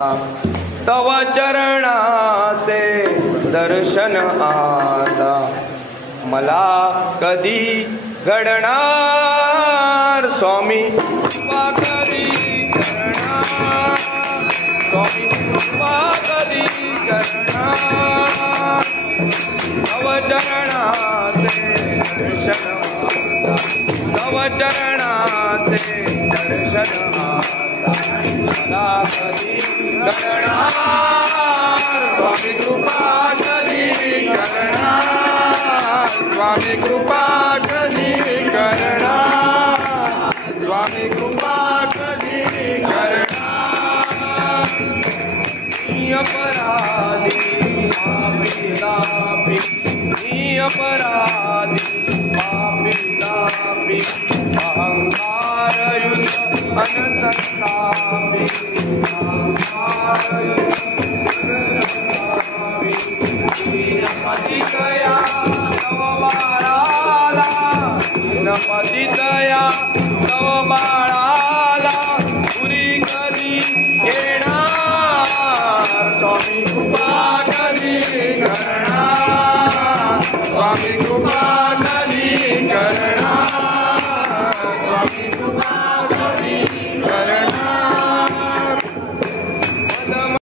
तव चरणाचे दर्शन आता मला कधी घडणार स्वामी, कृपा कधी करणार स्वामी, कृपा कधी करणार। तव चरणाचे दर्शन आता, तव चरणाचे दर्शन आता मला कधी करणार स्वामी, कृपा कधी करणार स्वामी, कृपा कधी करणार स्वामी, कृपा कधी करणार। मी अपराधी पापी तापी, मी अपराधी पापी तापी, अहंकार युक्त अनसंतापी, दीनपतितया तव बाळाला, दीनपतितया तव बाळाला